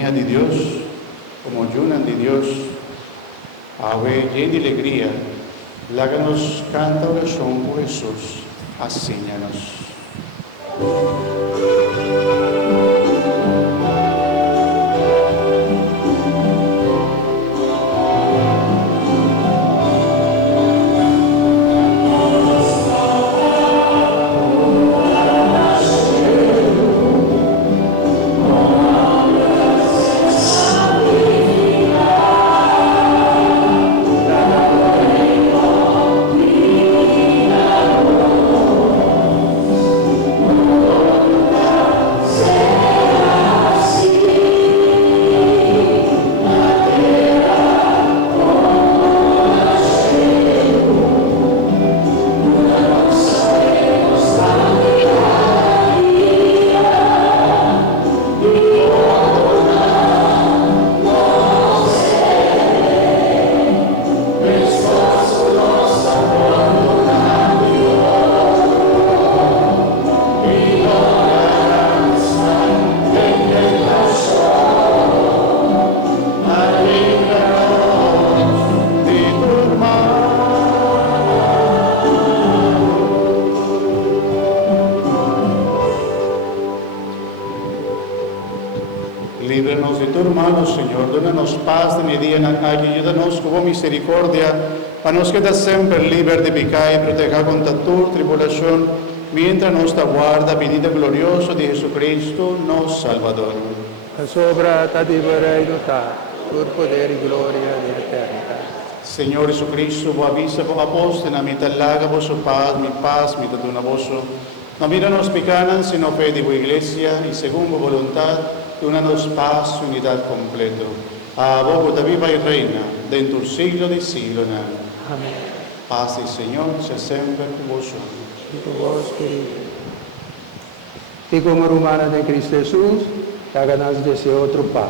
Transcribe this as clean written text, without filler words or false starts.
comunidad de Dios, como ayunan de Dios, ave llena de alegría, láganos canta oración por Jesús, asíñanos. Líbranos de tu hermano, Señor, dónanos paz de mi día, ayúdanos con misericordia, a nos quedar siempre libre de pecado y proteger contra tu tribulación, mientras nos aguarda venida gloriosa de Jesucristo, nuestro Salvador. A sopra te vorrei notare, por poder y gloria de eternidad. Señor Jesucristo, vos avisa vos apóstol, a mitad laga vos paz, mitad una vos. No míranos picanan, sino fe de vuestra iglesia, y según vos voluntad, donanos paz y unidad completo. A vos, que viva y reina, dentro del siglo de siglo. Amén. Paz del Señor sea siempre con vosotros. Y con vos, querido. Y como hermana de Cristo Jesús, háganos deseo otro paz.